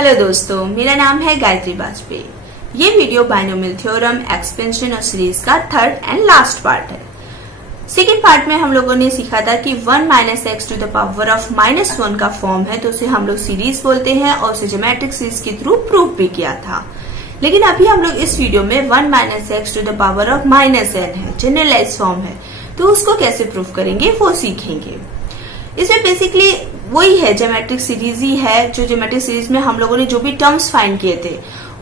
Hello दोस्तों, मेरा नाम है गायत्री वाजपेयी। ये वीडियो बाइनोमियल थ्योरम, एक्सपेंशन और सीरीज का थर्ड एंड लास्ट पार्ट है। सेकेंड पार्ट में हम लोगों ने सीखा था कि 1 minus x to the power of -1 का फॉर्म है, तो उसे हम लोग सीरीज बोलते हैं और उसे ज्योमेट्रिक सीरीज के थ्रू प्रूव भी किया था। लेकिन अभी हम लोग इस वीडियो में 1 minus x to the power of -n है, जनरलाइज फॉर्म है, तो उसको कैसे प्रूव करेंगे वो सीखेंगे। इसमें बेसिकली वही है, ज्योमेट्रिक सीरीज ही है। जो ज्योमेट्रिक सीरीज में हम लोगों ने जो भी टर्म्स फाइंड किए थे,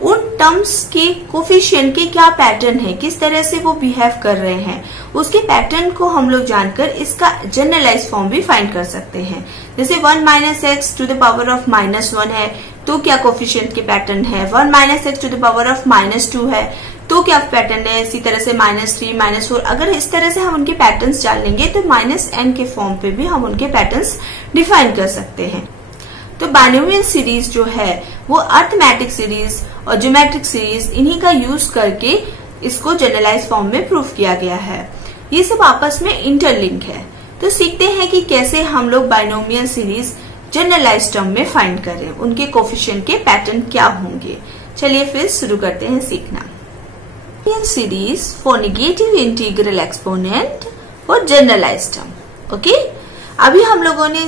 उन टर्म्स के कोफिशिएंट के क्या पैटर्न है, किस तरह से वो बिहेव कर रहे हैं, उसके पैटर्न को हम लोग जानकर इसका जनरलाइज फॉर्म भी फाइंड कर सकते हैं। जैसे 1 minus x to the power of -1 है, तो क्या कोफिशिएंट के पैटर्न है। 1 minus x to the power of -2 है, तो क्या पैटर्न है। इसी तरह से -3, -4, अगर इस तरह से हम उनके पैटर्न्स जान लेंगे तो -n के फॉर्म पे भी हम उनके पैटर्न्स डिफाइन कर सकते हैं। तो बाइनोमियल सीरीज जो है वो अरिथमेटिक सीरीज और ज्योमेट्रिक सीरीज इन्हीं का यूज करके इसको जनरलाइज फॉर्म में प्रूव किया गया है। ये सब आपस में इंटरलिंक है। तो सीखते हैं कि कैसे हम लोग बाइनोमियल सीरीज जनरलाइज टर्म में फाइंड करें, उनके कोफिशिएंट के पैटर्न क्या होंगे। चलिए फिर शुरू करते हैं सीखना। Series for negative integral exponent और जनरलाइज टर्म। ओके, अभी हम लोगों ने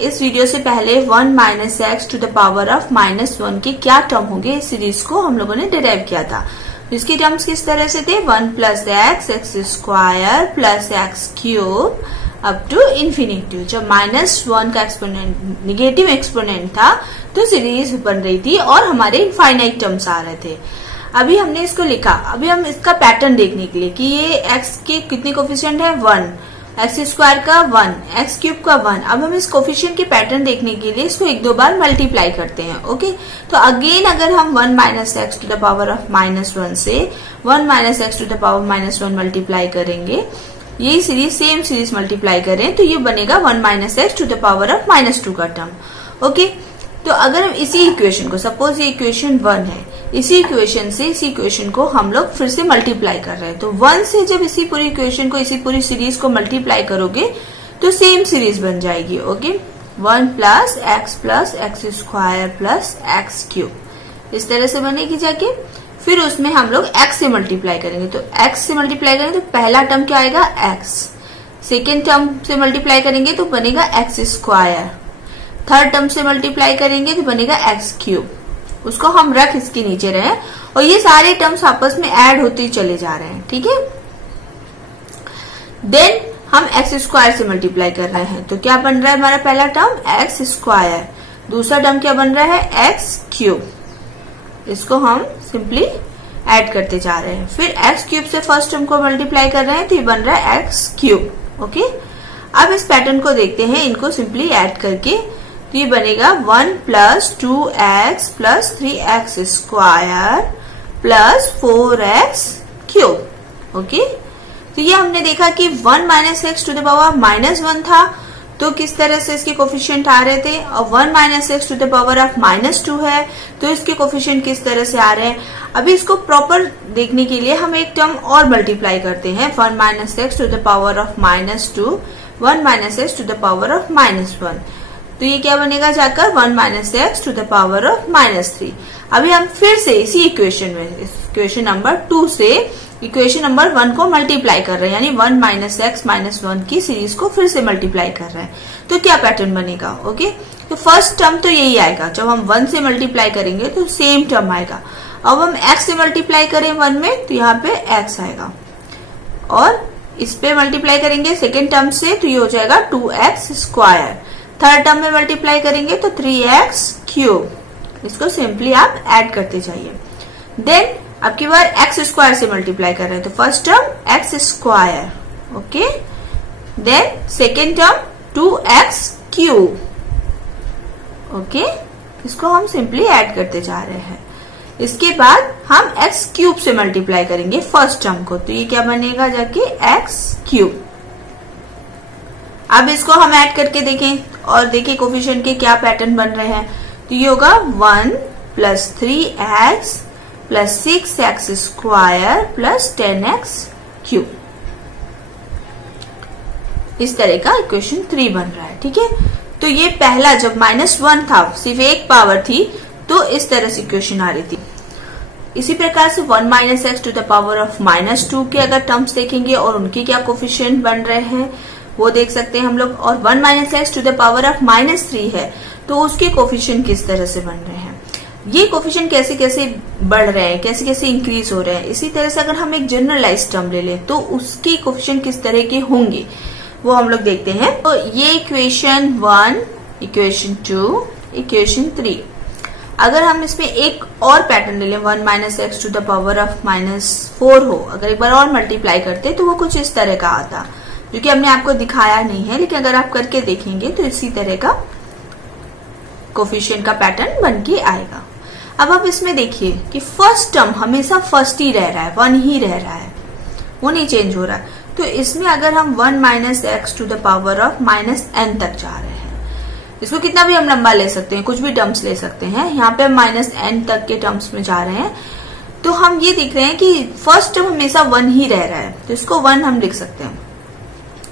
इस वीडियो से पहले 1 minus x to the power of -1 के क्या टर्म होंगे इस सीरीज को हम लोगों ने डिराइव किया था। इसके टर्म्स किस तरह से थे, 1 plus x, x square plus x cube up to infinity. जब -1 का एक्सपोनेंट नेगेटिव एक्सपोनेंट था तो सीरीज बन रही थी और हमारे इनफाइनाइट टर्म्स आ रहे थे। अभी हमने इसको लिखा, अभी हम इसका पैटर्न देखने के लिए कि ये x के कितने कोफिशिएंट है, 1, एक्स स्क्वायर का 1, एक्स क्यूब का 1। अब हम इस कोफिशिएंट के पैटर्न देखने के लिए इसको 1-2 बार मल्टीप्लाई करते हैं। ओके, तो अगेन अगर हम 1 minus x to the power of -1 से 1 minus x to the power -1 multiply करेंगे, यही सीरीज सेम सीरीज मल्टीप्लाई करें तो ये बनेगा 1 minus x to the power of -2 का टर्म। ओके, तो अगर हम इसी इक्वेशन को, सपोज ये इक्वेशन 1 है, इसी इक्वेशन से इसी इक्वेशन को हम लोग फिर से मल्टीप्लाई कर रहे हैं, तो 1 से जब इसी पूरी इक्वेशन को, इसी पूरी सीरीज को मल्टीप्लाई करोगे तो सेम सीरीज बन जाएगी। Okay, 1 plus x square plus x cube इस तरह से बनेगी जाके। फिर उसमें हम लोग x से मल्टीप्लाई करेंगे, तो x से मल्टीप्लाई करेंगे तो पहला टर्म क्या आएगा, x। सेकेंड टर्म से मल्टीप्लाई करेंगे तो बनेगा एक्स स्क्वायर। थर्ड टर्म से मल्टीप्लाई करेंगे तो बनेगा एक्स क्यूब। उसको हम रख इसके नीचे रहे और ये सारे टर्म्स आपस में ऐड होते चले जा रहे हैं। ठीक है, देन हम एक्स स्क्वायर से मल्टीप्लाई कर रहे हैं, तो क्या बन रहा है हमारा पहला टर्म एक्स स्क्वायर। दूसरा टर्म क्या बन रहा है, एक्स क्यूब। इसको हम सिंपली ऐड करते जा रहे हैं। फिर एक्स क्यूब से फर्स्ट टर्म को मल्टीप्लाई कर रहे हैं तो ये बन रहा है एक्स क्यूब। ओके, अब इस पैटर्न को देखते हैं, इनको सिंपली ऐड करके तो ये बनेगा 1 plus 2x plus 3x square plus 4x cube. Okay, तो ये हमने देखा कि 1 minus x to the power -1 था, तो किस तरह से इसके कोफिशिएंट आ रहे थे, और 1 minus x to the power of -2 है तो इसके कोफिशिएंट किस तरह से आ रहे हैं। अभी इसको प्रॉपर देखने के लिए हम एक टर्म और मल्टीप्लाई करते हैं, 1 minus x to the power of -2, 1 minus x to the power of -1, तो ये क्या बनेगा जाकर 1 minus x to the power of -3। अभी हम फिर से इसी इक्वेशन में, इक्वेशन नंबर 2 से इक्वेशन नंबर 1 को मल्टीप्लाई कर रहे हैं, यानी 1 माइनस एक्स -1 की सीरीज को फिर से मल्टीप्लाई कर रहे हैं, तो क्या पैटर्न बनेगा। ओके, तो फर्स्ट टर्म तो यही आएगा, जब हम 1 से मल्टीप्लाई करेंगे तो सेम टर्म आएगा। अब हम x से मल्टीप्लाई करें 1 में तो यहाँ पे x आएगा, और इस पे मल्टीप्लाई करेंगे सेकेंड टर्म से तो ये हो जाएगा 2x स्क्वायर। थर्ड टर्म में मल्टीप्लाई करेंगे तो 3x क्यूब। इसको सिंपली आप ऐड करते जाइए। देन अब की बार एक्स स्क्वायर से मल्टीप्लाई कर रहे हैं, तो first term x square. Okay, then second term 2x cube. Okay, इसको हम सिंपली ऐड करते जा रहे हैं। इसके बाद हम एक्स क्यूब से मल्टीप्लाई करेंगे फर्स्ट टर्म को, तो ये क्या बनेगा जाके एक्स क्यूब। अब इसको हम ऐड करके देखें और देखिए कोफिशिएंट के क्या पैटर्न बन रहे हैं, तो ये होगा 1 plus 3x plus 6x square plus 10x cube. इस तरह का इक्वेशन 3 बन रहा है। ठीक है, तो ये पहला जब -1 था, सिर्फ एक पावर थी, तो तो इस तरह से इक्वेशन आ रही थी। इसी प्रकार से 1 minus x to the power of -2 के अगर टर्म्स देखेंगे और उनके क्या कोफिशिएंट बन रहे हैं वो देख सकते हैं हम लोग। और 1 minus x to the power of -3 है तो उसके कोफिशिएंट किस तरह से बन रहे हैं, ये कोफिशिएंट कैसे कैसे बढ़ रहे हैं, कैसे कैसे इंक्रीज हो रहे हैं। इसी तरह से अगर हम एक जनरलाइज टर्म ले लें तो उसके कोफिशिएंट किस तरह के होंगे वो हम लोग देखते हैं। तो ये इक्वेशन 1, इक्वेशन 2, इक्वेशन 3। अगर हम इसमें एक और पैटर्न ले लें 1 minus x to the power of -4 हो, अगर एक बार और मल्टीप्लाई करते तो वो कुछ इस तरह का आता, जो कि हमने आपको दिखाया नहीं है, लेकिन अगर आप करके देखेंगे तो इसी तरह का कोफिशिएंट का पैटर्न बन के आएगा। अब आप इसमें देखिए कि फर्स्ट टर्म हमेशा फर्स्ट ही रह रहा है, 1 ही रह रहा है, वो नहीं चेंज हो रहा है। तो इसमें अगर हम 1 minus x to the power of -n तक जा रहे हैं, इसको कितना भी हम लंबा ले सकते हैं, कुछ भी टर्म्स ले सकते हैं, यहाँ पे हम -n तक के टर्म्स में जा रहे हैं, तो हम ये देख रहे हैं कि फर्स्ट टर्म हमेशा 1 ही रह रहा है, तो इसको 1 हम लिख सकते हैं।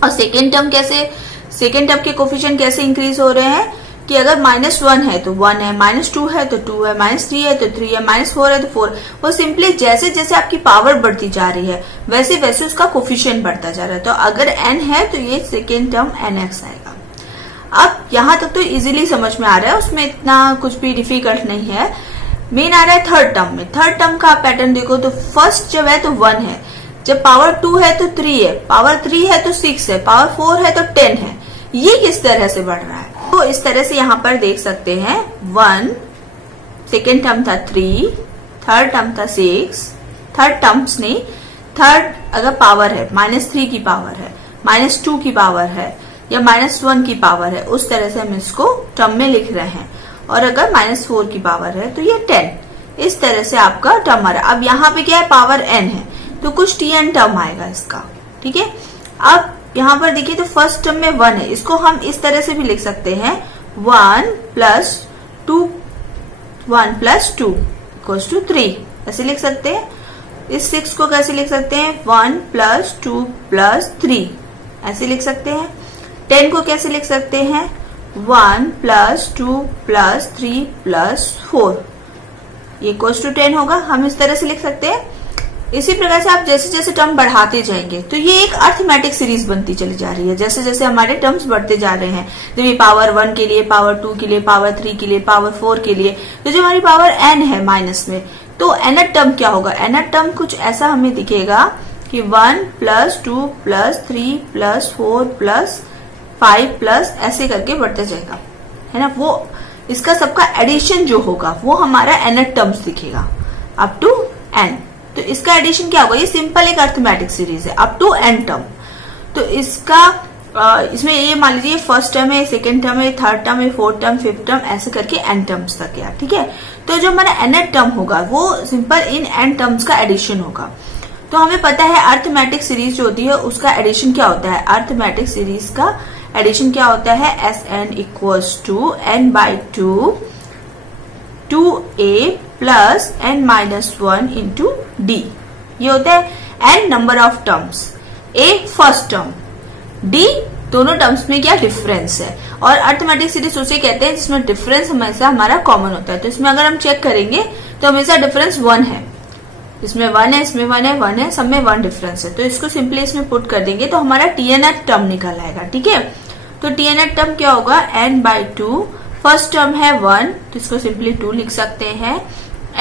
और सेकेंड टर्म के कोफिशिएंट कैसे इंक्रीज हो रहे हैं कि अगर -1 है तो 1 है, -2 है तो 2 है, -3 है तो 3 है, -4 है तो 4। वो सिंपली जैसे जैसे आपकी पावर बढ़ती जा रही है वैसे वैसे उसका कोफिशिएंट बढ़ता जा रहा है। तो अगर n है तो ये सेकेंड टर्म nx आएगा। अब यहां तक तो इजीली समझ में आ रहा है, उसमें इतना कुछ भी डिफिकल्ट नहीं है। मेन आ रहा है थर्ड टर्म में। थर्ड टर्म का आप पैटर्न देखो तो फर्स्ट जब है तो 1 है, जब पावर 2 है तो 3 है, पावर 3 है तो 6 है, पावर 4 है तो 10 है। ये किस तरह से बढ़ रहा है, तो इस तरह से यहाँ पर देख सकते हैं 1, सेकेंड टर्म था 3, थर्ड टर्म था 6, थर्ड टर्म्स नहीं, थर्ड अगर पावर है -3 की पावर है, -2 की पावर है या -1 की पावर है, उस तरह से हम इसको टर्म में लिख रहे हैं। और अगर -4 की पावर है तो ये 10, इस तरह से आपका टर्म आ रहा है। अब यहाँ पे क्या है, पावर n है तो कुछ tn टर्म आएगा इसका, ठीक है। अब यहाँ पर देखिए तो फर्स्ट टर्म में 1 है, इसको हम इस तरह से भी लिख सकते हैं 1 + 2 = 3, ऐसे लिख सकते हैं। इस 6 को कैसे लिख सकते हैं, 1 + 2 + 3 ऐसे लिख सकते हैं। 10 को कैसे लिख सकते हैं, 1 + 2 + 3 + 4 ये = 10 होगा, हम इस तरह से लिख सकते हैं। इसी प्रकार से आप जैसे जैसे टर्म बढ़ाते जाएंगे तो ये एक अर्थमेटिक सीरीज बनती चली जा रही है। जैसे जैसे हमारे टर्म्स बढ़ते जा रहे हैं, जब ये पावर 1 के लिए, पावर 2 के लिए, पावर 3 के लिए, पावर 4 के लिए, तो जो हमारी पावर n है माइनस में, तो nth टर्म क्या होगा, nth टर्म कुछ ऐसा हमें दिखेगा कि 1 + 2 + 3 + 4 + 5 + ऐसे करके बढ़ते जाएगा, है ना। वो इसका सबका एडिशन जो होगा वो हमारा nth टर्म्स दिखेगा अप टू n। तो इसका एडिशन क्या होगा, ये सिंपल एक अर्थमेटिक सीरीज है अप टू n टर्म। तो इसका इसमें ये मान लीजिए फर्स्ट टर्म है, सेकेंड टर्म है, थर्ड टर्म है, फोर्थ टर्म, फिफ्थ टर्म, ऐसे करके n टर्म्स तक गया, ठीक है। तो जो हमारा nth टर्म होगा वो सिंपल इन n टर्म्स का एडिशन होगा। तो हमें पता है अर्थमेटिक सीरीज जो होती है उसका एडिशन क्या होता है, अर्थमेटिक सीरीज का एडिशन क्या होता है, Sn = n/2 2a + n-1 × d। ये होता है n number of terms, a first term, d दोनों टर्म्स में क्या डिफरेंस है। और अर्थमेटिक सीरीज उसे कहते हैं जिसमें डिफरेंस हमेशा हमारा कॉमन होता है। तो इसमें अगर हम चेक करेंगे तो हमेशा डिफरेंस 1 है, इसमें 1 है, इसमें 1 है, 1 है, सब में 1 डिफरेंस है। तो इसको सिंपली इसमें पुट कर देंगे तो हमारा tnth टर्म निकल आएगा, ठीक है। तो tnth टर्म क्या होगा, n/2, फर्स्ट टर्म है 1 तो इसको सिंपली 2 लिख सकते हैं,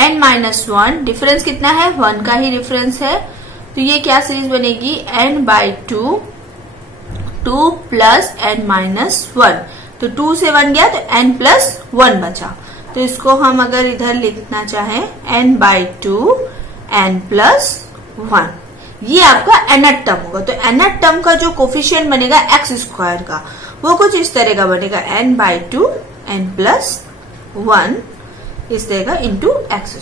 n-1 डिफरेंस कितना है, 1 का ही डिफरेंस है। तो ये क्या सीरीज बनेगी, n/2 2 + n-1। तो 2 से 1 गया तो n+1 बचा। तो इसको हम अगर इधर लिखना चाहें n/2 n+1, ये आपका nth टर्म होगा। तो nth टर्म का जो कोफिशिएंट बनेगा x² का वो कुछ इस तरह का बनेगा, n/2 n+1 इस तरह का × x²,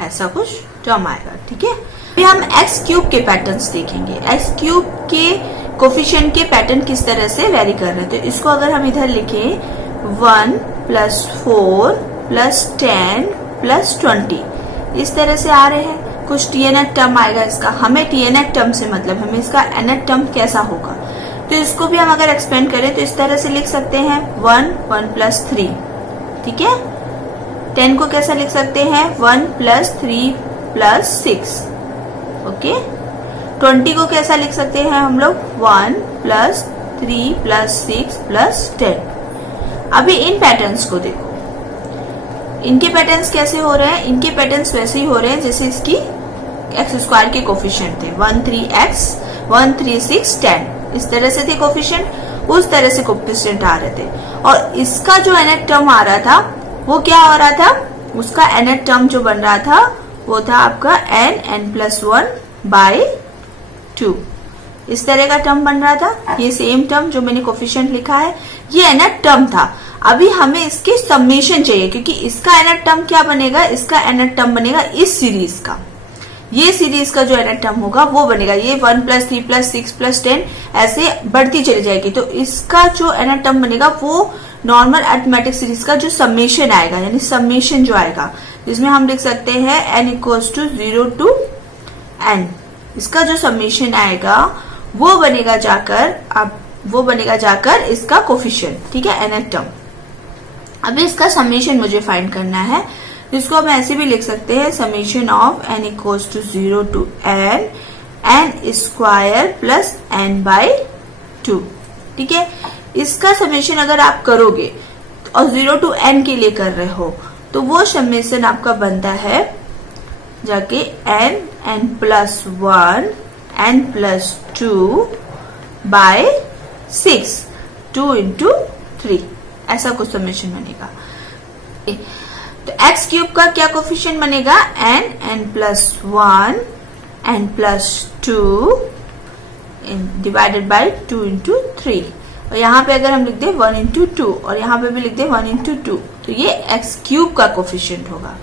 ऐसा कुछ टर्म आएगा, ठीक है। अभी हम x³ के पैटर्न्स देखेंगे, x³ के कोफिशिएंट के पैटर्न किस तरह से वेरी कर रहे हैं। तो इसको अगर हम इधर लिखें 1 + 4 + 10 + 20 इस तरह से आ रहे हैं, कुछ tnth टर्म आएगा इसका। हमें tnth टर्म से मतलब हमें इसका nth टर्म कैसा होगा, तो इसको भी हम अगर एक्सपेंड करें तो इस तरह से लिख सकते हैं 1 + 3, ठीक है। 10 को कैसा लिख सकते हैं 1 प्लस 3 प्लस 6। ओके, 20 को कैसा लिख सकते हैं हम लोग 1 प्लस 3 प्लस 6 प्लस 10। अभी इन पैटर्न्स को देखो, इनके पैटर्न्स कैसे हो रहे हैं? इनके पैटर्न्स वैसे ही हो रहे हैं जैसे इसकी एक्स स्क्वायर के कोफिशिएंट थे 1 3x 1 3 6 10। इस तरह से थे कोफिशिएंट, उस तरह से कोफिशिएंट आ रहे थे। और इसका जो nth टर्म आ रहा था वो क्या हो रहा था? उसका nth टर्म जो बन रहा था वो था आपका n+1/2। इस तरह का टर्म बन रहा था। ये सेम टर्म जो मैंने कोफिशिएंट लिखा है ये nth टर्म था। अभी हमें इसके समेशन चाहिए, क्योंकि इसका nth टर्म क्या बनेगा? इसका nth टर्म बनेगा इस सीरीज का। ये सीरीज का जो nth टर्म होगा वो बनेगा ये 1 प्लस 3 प्लस 6 प्लस 10 ऐसे बढ़ती चली जाएगी। तो इसका जो nth टर्म बनेगा वो नॉर्मल अरिथमेटिक सीरीज का जो समेशन आएगा, यानी समेशन जो आएगा, जिसमें हम लिख सकते हैं n = 0 to n। इसका जो समेशन आएगा वो बनेगा जाकर इसका कोफिशिएंट, ठीक है, nth टर्म। अभी इसका समेशन मुझे फाइंड करना है, जिसको हम ऐसे भी लिख सकते हैं summation of n = 0 to n n² plus n/2। ठीक है, इसका समेशन अगर आप करोगे और 0 to n के लिए कर रहे हो तो वो समेशन आपका बनता है जाके n+1 n+2/6 2 × 3 ऐसा कुछ समेशन बनेगा। तो x³ का क्या कोफिशिएंट बनेगा n+1 n+2 डिवाइडेड बाय 2 × 3। और यहाँ पे अगर हम लिख दे 1 × 2 और यहाँ पे भी लिख दे 1 × 2 तो ये x³ का कोफिशिएंट होगा।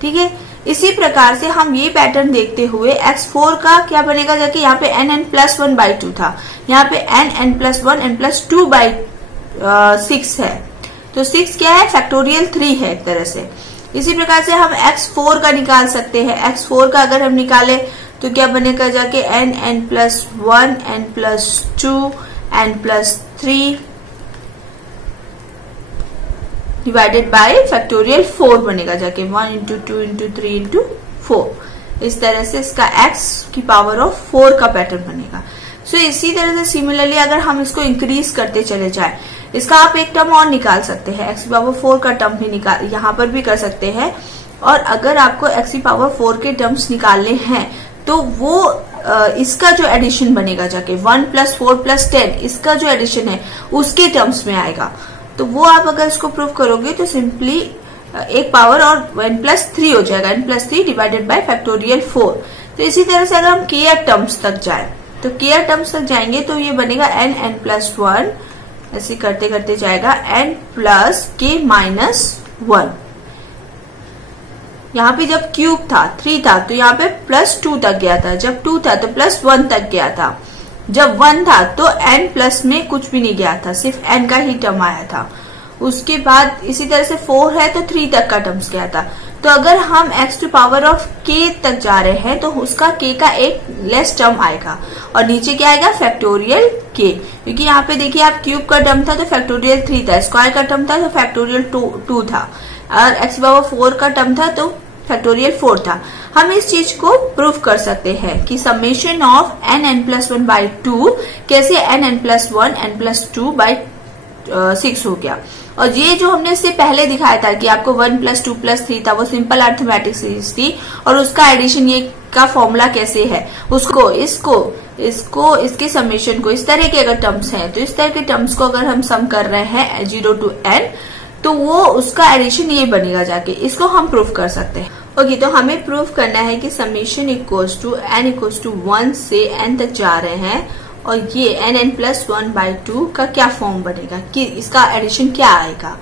ठीक है, इसी प्रकार से हम ये पैटर्न देखते हुए x4 का क्या बनेगा, जाके यहाँ पे n+1/2 था, यहाँ पे n+1 n+2/6 है। तो 6 क्या है? फैक्टोरियल 3 है एक तरह से। इसी प्रकार से हम x4 का निकाल सकते हैं। x4 का अगर हम निकाले तो क्या बनेगा, जाके n+1 n+2 n+3 divided by factorial 4 बनेगा, जाके 1 × 2 × 3 × 4। इस तरह से इसका x⁴ का पैटर्न बनेगा। सो इसी तरह से सिमिलरली अगर हम इसको इंक्रीज करते चले जाए, इसका आप एक टर्म और निकाल सकते हैं, x⁴ का टर्म भी निकाल यहाँ पर भी कर सकते हैं। और अगर आपको x⁴ के टर्म्स निकालने हैं तो वो इसका जो एडिशन बनेगा, जाके 1 + 4 + 10 इसका जो एडिशन है उसके टर्म्स में आएगा। तो वो आप अगर इसको प्रूव करोगे तो सिंपली एक पावर और n+3 हो जाएगा, n+3 डिवाइडेड बाय फैक्टोरियल 4। तो इसी तरह से अगर हम kth टर्म्स तक जाए तो kth टर्म्स तक जाएंगे तो ये बनेगा n+1 ऐसे करते करते जाएगा n+k-1। यहाँ पे जब क्यूब था 3 था तो यहाँ पे +2 तक गया था, जब 2 था तो +1 तक गया था, जब 1 था तो n प्लस में कुछ भी नहीं गया था, सिर्फ n का ही टर्म आया था। उसके बाद इसी तरह से 4 है तो 3 तक का टर्म्स गया था। तो अगर हम x⁴k तक जा रहे हैं तो उसका k का एक लेस टर्म आएगा और नीचे क्या आएगा फैक्टोरियल k, क्योंकि यहाँ पे देखिए आप क्यूब का टर्म था तो फैक्टोरियल 3 था, स्क्वायर का टर्म था तो फैक्टोरियल 2 था, और x⁴ का टर्म था तो फैक्टोरियल 4 था। हम इस चीज को प्रूव कर सकते हैं कि समेशन ऑफ n+1/2 कैसे n+1 n+2/6 हो गया। और ये जो हमने इससे पहले दिखाया था कि आपको 1 + 2 + 3 था, वो सिंपल अरिथमेटिक सीरीज थी और उसका एडिशन ये का फॉर्मूला कैसे है, उसको इसको इसके समेशन को, इस तरह के अगर टर्म्स हैं तो इस तरह के टर्म्स को अगर हम सम कर रहे हैं 0 to n तो वो उसका एडिशन ये बनेगा, जाके इसको हम प्रूव कर सकते हैं। ओके, तो हमें प्रूव करना है कि समेशन n = 1 से n तक जा रहे हैं और ये n+1/2 का क्या फॉर्म बनेगा, कि इसका एडिशन क्या आएगा।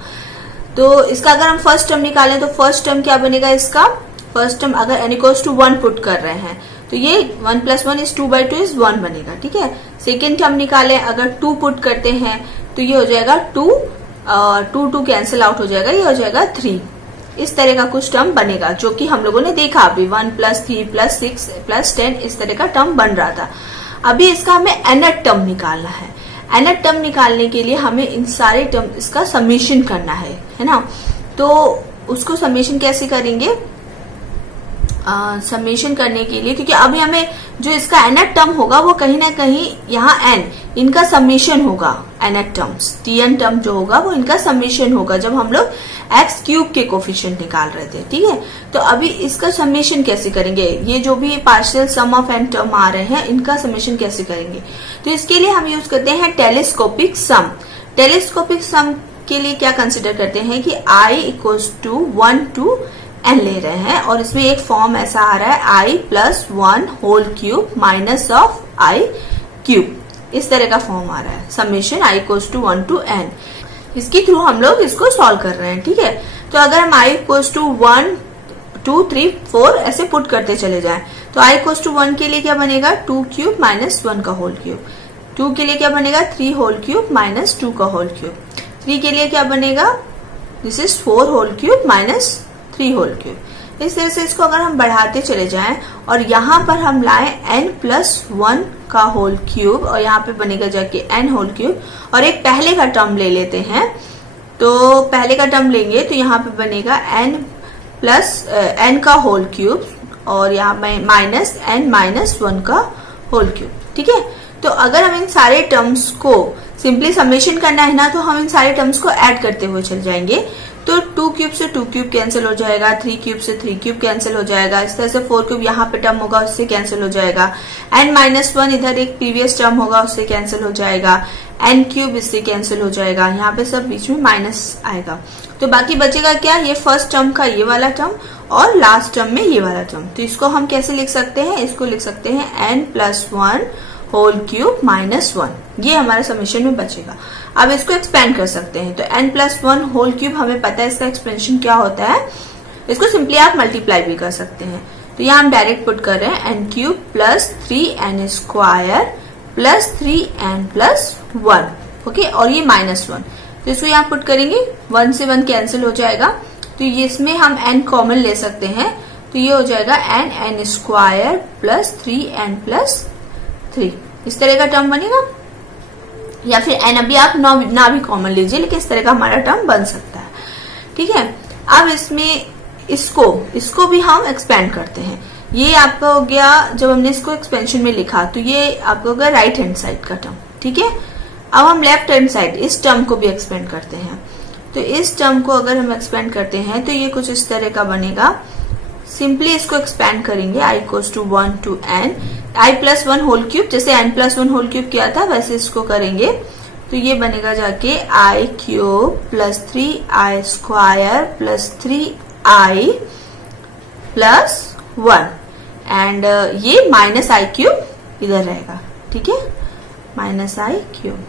तो इसका अगर हम फर्स्ट टर्म निकालें तो फर्स्ट टर्म क्या बनेगा, इसका फर्स्ट टर्म अगर n = 1 पुट कर रहे हैं तो ये 1 + 1 = 2/2 = 1 बनेगा। ठीक है, सेकेंड टर्म निकालें अगर 2 पुट करते हैं तो ये हो जाएगा 2 कैंसिल आउट हो जाएगा, ये हो जाएगा 3। इस तरह का कुछ टर्म बनेगा जो कि हम लोगों ने देखा अभी 1 + 3 + 6 + 10 इस तरह का टर्म बन रहा था। अभी इसका हमें nth टर्म निकालना है। nth टर्म निकालने के लिए हमें इन सारे टर्म इसका समेशन करना है ना। तो उसको समेशन कैसे करेंगे, समेशन करने के लिए, क्योंकि अभी हमें जो इसका nth टर्म होगा वो कहीं ना कहीं यहाँ n इनका समेशन होगा, nth टर्म्स tn टर्म जो होगा वो इनका समेशन होगा जब हम लोग एक्स क्यूब के कोफिशिएंट निकाल रहे थे। ठीक है, तो अभी इसका समेशन कैसे करेंगे, ये जो भी partial sum of n term आ रहे हैं इनका समेशन कैसे करेंगे, तो इसके लिए हम यूज करते हैं टेलीस्कोपिक सम। टेलीस्कोपिक सम के लिए क्या कंसिडर करते हैं कि i equals to 1 to n ले रहे हैं और इसमें एक फॉर्म ऐसा आ रहा है i plus 1 whole cube minus of i cube, इस तरह का फॉर्म आ रहा है summation i equals to 1 to n। इसके थ्रू हम लोग इसको सॉल्व कर रहे हैं। ठीक है, तो अगर हम i इक्वल्स टू 1 2 3 4 ऐसे पुट करते चले जाएं तो i इक्वल्स टू 1 के लिए क्या बनेगा 2 क्यूब माइनस 1 का होल क्यूब, 2 के लिए क्या बनेगा 3 होल क्यूब माइनस 2 का होल क्यूब, 3 के लिए क्या बनेगा this is 4 whole cube minus 3 whole cube. इस तरह से इसको अगर हम बढ़ाते चले जाएं और यहाँ पर हम लाएं n प्लस 1 का होल क्यूब और यहाँ पे बनेगा जाके n होल क्यूब और एक पहले का टर्म ले लेते हैं, तो पहले का टर्म लेंगे तो यहाँ पे बनेगा n प्लस n का होल क्यूब और यहाँ माइनस n माइनस 1 का होल क्यूब। ठीक है, तो अगर हम इन सारे टर्म्स को सिंपली समेशन करना है ना तो हम इन सारे टर्म्स को ऐड करते हुए चल जाएंगे, तो 2 क्यूब से 2 क्यूब कैंसिल हो जाएगा, 3 क्यूब से 3 क्यूब कैंसिल हो जाएगा, इस तरह से 4 क्यूब यहाँ पे टर्म होगा उससे कैंसिल हो जाएगा, n माइनस 1 इधर एक प्रीवियस टर्म होगा उससे कैंसिल हो जाएगा, n क्यूब इससे कैंसिल हो जाएगा, यहाँ पे सब बीच में माइनस आएगा, तो बाकी बचेगा क्या ये फर्स्ट टर्म का ये वाला टर्म और लास्ट टर्म में ये वाला टर्म। तो इसको हम कैसे लिख सकते हैं, इसको लिख सकते हैं n plus 1 whole cube minus 1, ये हमारे समेशन में बचेगा। अब इसको एक्सपेंड कर सकते हैं, तो n प्लस 1 होल क्यूब हमें पता है इसका एक्सपेंशन क्या होता है, इसको सिंपली आप मल्टीप्लाई भी कर सकते हैं, तो यहाँ हम डायरेक्ट पुट कर रहे हैं n cube plus 3n square plus 3n plus 1। Okay, और ये माइनस 1, तो इसको यहाँ पुट करेंगे 1 से 1 कैंसिल हो जाएगा, तो ये इसमें हम n कॉमन ले सकते हैं, तो ये हो जाएगा n square plus 3n plus 3, इस तरह का टर्म बनेगा, या फिर n अभी आप ना भी कॉमन लीजिए लेकिन इस तरह का हमारा टर्म बन सकता है। ठीक है, अब इसमें इसको भी हम एक्सपेंड करते हैं, ये आपका हो गया जब हमने इसको एक्सपेंशन में लिखा तो ये आपका हो गया राइट हैंड साइड का टर्म। ठीक है, अब हम लेफ्ट हैंड साइड इस टर्म को भी एक्सपेंड करते हैं, तो इस टर्म को अगर हम एक्सपेंड करते हैं तो ये कुछ इस तरह का बनेगा, सिंपली इसको एक्सपेंड करेंगे i equals to 1 to n, i plus 1 whole cube, जैसे n प्लस 1 होल क्यूब किया था वैसे इसको करेंगे, तो ये बनेगा जाके i cube plus 3i square plus 3i plus 1 and ये माइनस i क्यूब इधर रहेगा। ठीक है, माइनस i क्यूब,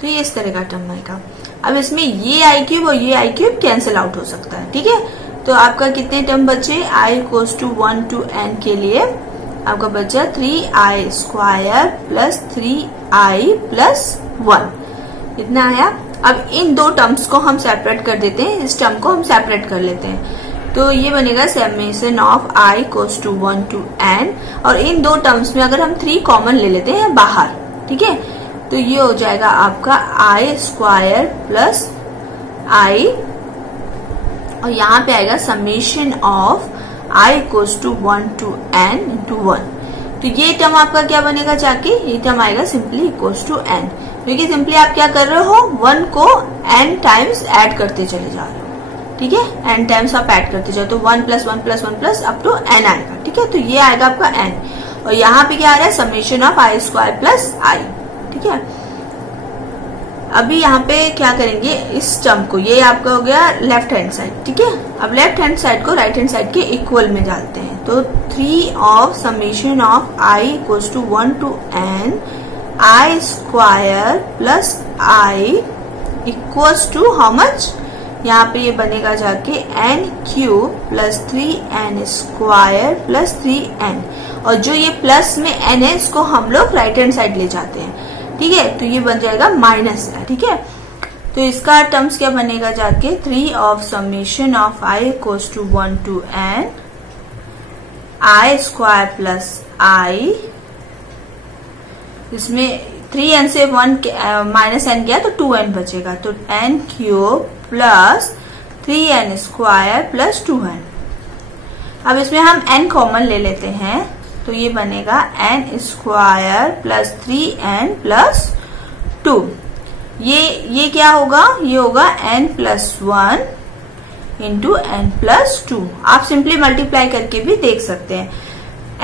तो ये इस तरह का टर्म आएगा। अब इसमें ये i क्यूब और ये i क्यूब कैंसिल आउट हो सकता है। ठीक है, तो आपका कितने टर्म बचे, i equals to 1 to n के लिए आपका बचा 3i square plus 3i plus 1, इतना आया। अब इन दो टर्म्स को हम सेपरेट कर देते हैं, इस टर्म को हम सेपरेट कर लेते हैं, तो ये बनेगा summation of i equals to 1 to n, और इन दो टर्म्स में अगर हम 3 कॉमन ले लेते हैं बाहर, ठीक है, तो ये हो जाएगा आपका i स्क्वायर प्लस i और यहाँ पे आएगा summation of i equals to 1 to n into 1, तो ये टर्म आपका क्या बनेगा जाके, ये टर्म आएगा सिंपली इक्वल्स टू n, क्योंकि सिंपली आप क्या कर रहे हो 1 को n टाइम्स ऐड करते चले जा रहे हो। ठीक है, n टाइम्स आप ऐड करते जाओ तो 1 plus 1 plus 1 plus up to n आएगा। ठीक है, तो ये आएगा आपका n, और यहाँ पे क्या आ रहा है summation of i square plus i। ठीक है, अभी यहाँ पे क्या करेंगे इस टर्म को, ये आपका हो गया लेफ्ट हैंड साइड। ठीक है, अब लेफ्ट हैंड साइड को राइट हैंड साइड के इक्वल में डालते हैं, तो 3 of summation of i equals to 1 to n i square plus i equals to how much, यहाँ पे ये बनेगा जाके n cube plus 3n square plus 3n, और जो ये प्लस में n है इसको हम लोग राइट हैंड साइड ले जाते हैं। ठीक है, तो ये बन जाएगा माइनस। ठीक है, तो इसका टर्म्स क्या बनेगा जाके 3 of summation of i equals to 1 to n i square plus i, इसमें 3n से 1 माइनस n गया तो 2n बचेगा, तो n cube plus 3n square plus 2n। अब इसमें हम n कॉमन ले लेते हैं तो ये बनेगा n square plus 3n plus 2। ये क्या होगा, ये होगा n plus 1 into n plus 2। आप सिंपली मल्टीप्लाई करके भी देख सकते हैं।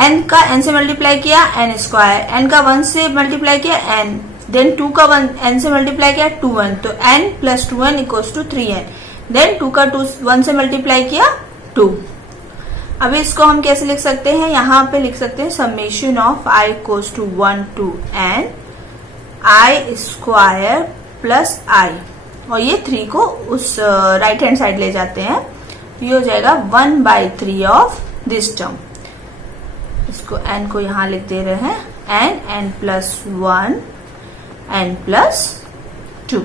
n का n से मल्टीप्लाई किया n स्क्वायर, n का 1 से मल्टीप्लाई किया n, देन 2 का 1 से मल्टीप्लाई किया 2n, तो n plus 2n equals to 3n, then 2 का 1 से मल्टीप्लाई किया 2। अब इसको हम कैसे लिख सकते हैं, यहाँ पे लिख सकते हैं summation of i equals to 1 to n i square plus i, और ये 3 को उस राइट हैंड साइड ले जाते हैं, ये हो जाएगा 1/3 ऑफ दिस टर्म। इसको n को यहाँ लिख दे रहे हैं n प्लस 1 n प्लस 2।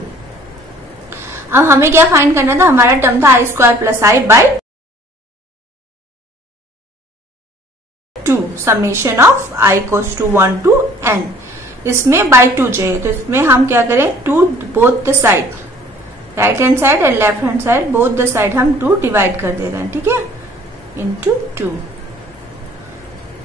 अब हमें क्या फाइंड करना था, हमारा टर्म था i square plus i by 2, summation of i equals to 1 to n। इसमें बाई 2 चाहिए, तो इसमें हम क्या करें, 2 both the side, right hand side and left hand side both the side हम 2 डिवाइड कर दे रहे हैं, ठीक है, इंटू 2।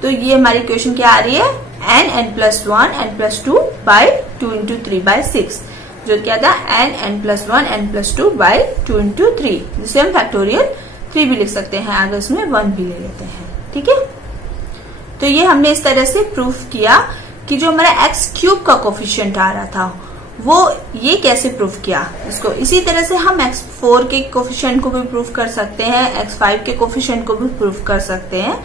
तो ये हमारी इक्वेशन क्या आ रही है, n plus 1 n plus 2 by 2 into 3 by 6, जो क्या था n plus 1 n plus 2 by 2 into 3, जिसे हम फैक्टोरियल 3 भी लिख सकते हैं, आगे उसमें 1 भी ले लेते हैं, ठीक है। तो ये हमने इस तरह से प्रूफ किया कि जो हमारा x क्यूब का कोफिशिएंट आ रहा था वो ये कैसे प्रूफ किया इसको। इसी तरह से हम x4 के कोफिशिएंट को भी प्रूफ कर सकते हैं, x5 के कोफिशिएंट को भी प्रूफ कर सकते हैं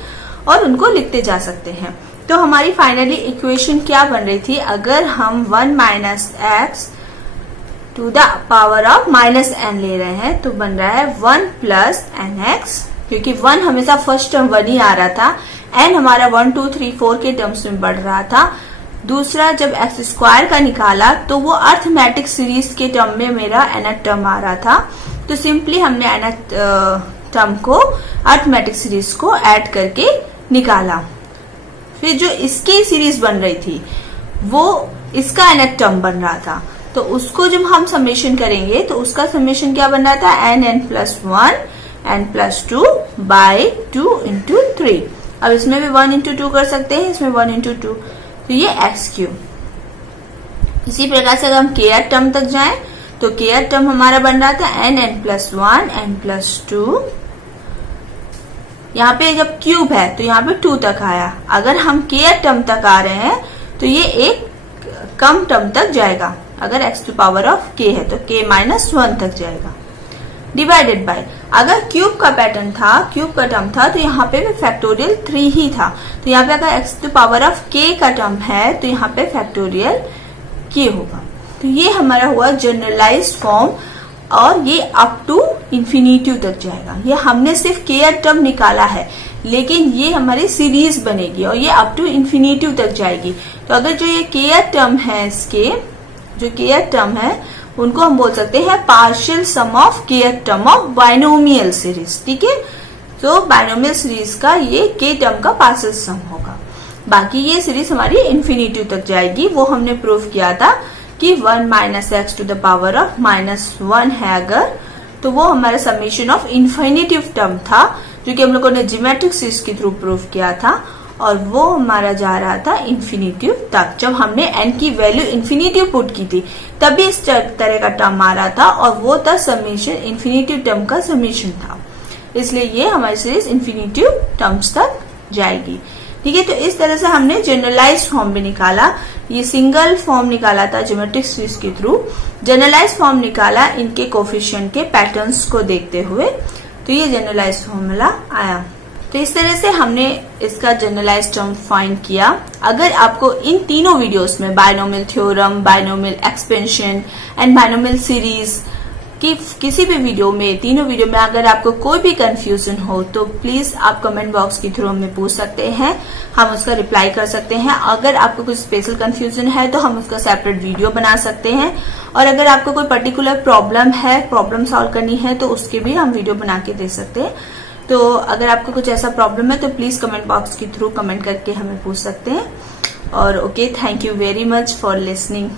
और उनको लिखते जा सकते हैं। तो हमारी फाइनली इक्वेशन क्या बन रही थी, अगर हम 1 minus x to the power of minus n ले रहे हैं तो बन रहा है 1 प्लस एन एक्स, क्योंकि 1 हमेशा फर्स्ट टर्म 1 ही आ रहा था, n हमारा 1 2 3 4 के टर्म्स में बढ़ रहा था। दूसरा जब एक्स स्क्वायर का निकाला तो वो अर्थमेटिक सीरीज के टर्म में मेरा nth टर्म आ रहा था, तो सिंपली हमने nth टर्म को अर्थमेटिक सीरीज को ऐड करके निकाला। फिर जो इसकी सीरीज बन रही थी वो इसका nth टर्म बन रहा था, तो उसको जब हम समेशन करेंगे तो उसका समेशन क्या बन रहा था, n plus 1 n plus 2 by 2 into 3। अब इसमें भी 1 इंटू 2 कर सकते हैं, इसमें 1 इंटू 2, तो ये एक्स क्यूब। इसी प्रकार से अगर हम के टर्म तक जाएं तो के टर्म हमारा बन रहा था n प्लस 1 n प्लस 2। यहाँ पे जब क्यूब है तो यहाँ पे 2 तक आया, अगर हम के टर्म तक आ रहे हैं तो ये एक कम टर्म तक जाएगा, अगर x to power of k है तो k माइनस 1 तक जाएगा, डिवाइडेड बाय, अगर क्यूब का पैटर्न था, क्यूब का टर्म था तो यहाँ पे भी फैक्टोरियल 3 ही था, तो यहाँ पे अगर x to power of k का टर्म है तो यहाँ पे फैक्टोरियल k होगा। तो ये हमारा हुआ जनरलाइज्ड फॉर्म, और ये अप टू इंफिनिटी तक जाएगा। ये हमने सिर्फ k टर्म निकाला है, लेकिन ये हमारी सीरीज बनेगी और ये अप टू इंफिनिटी तक जाएगी। तो अगर जो ये k टर्म है, इसके जो k टर्म है उनको हम बोल सकते हैं partial sum of k term of binomial series, ठीक है। तो बाइनोमियल सीरीज का ये k टर्म का पार्शियल सम होगा, बाकी ये सीरीज हमारी इंफिनिटी तक जाएगी। वो हमने प्रूव किया था कि 1 minus x to the power of minus 1 है अगर, तो वो हमारा समेशन ऑफ इन्फिनिटिव टर्म था, जो कि हम लोगों ने ज्योमेट्रिक सीरीज के थ्रू प्रूव किया था, और वो हमारा जा रहा था इन्फिनिटिव तक। जब हमने n की वैल्यू इन्फिनिटिव पुट की थी तभी इस तरह का टर्म आ रहा था, और वो था समेशन इन्फिनिटिव टर्म का समेशन था, इसलिए ये हमारी सीरीज इन्फिनिटिव टर्म्स तक जाएगी, ठीक है। तो इस तरह से हमने जनरलाइज फॉर्म भी निकाला, ये सिंगल फॉर्म निकाला था ज्योमेट्रिक सीरीज के थ्रू, जनरलाइज फॉर्म निकाला इनके कोफिशिएंट के पैटर्न्स को देखते हुए, तो ये जनरलाइज फॉर्मूला आया। तो इस तरह से हमने इसका जनरलाइज टर्म फाइंड किया। अगर आपको इन तीनों वीडियोस में binomial theorem, binomial expansion and binomial series की किसी भी वीडियो में, तीनों वीडियो में अगर आपको कोई भी कंफ्यूजन हो तो प्लीज आप कमेंट बॉक्स के थ्रू हमें पूछ सकते हैं, हम उसका रिप्लाई कर सकते हैं। अगर आपको कुछ स्पेशल कंफ्यूजन है तो हम उसका सेपरेट वीडियो बना सकते हैं, और अगर आपको कोई पर्टिकुलर प्रॉब्लम है, प्रॉब्लम सॉल्व करनी है तो उसके भी हम वीडियो बना के दे सकते हैं। तो अगर आपको कुछ ऐसा प्रॉब्लम है तो प्लीज कमेंट बॉक्स के थ्रू कमेंट करके हमें पूछ सकते हैं। और okay, thank you very much for listening.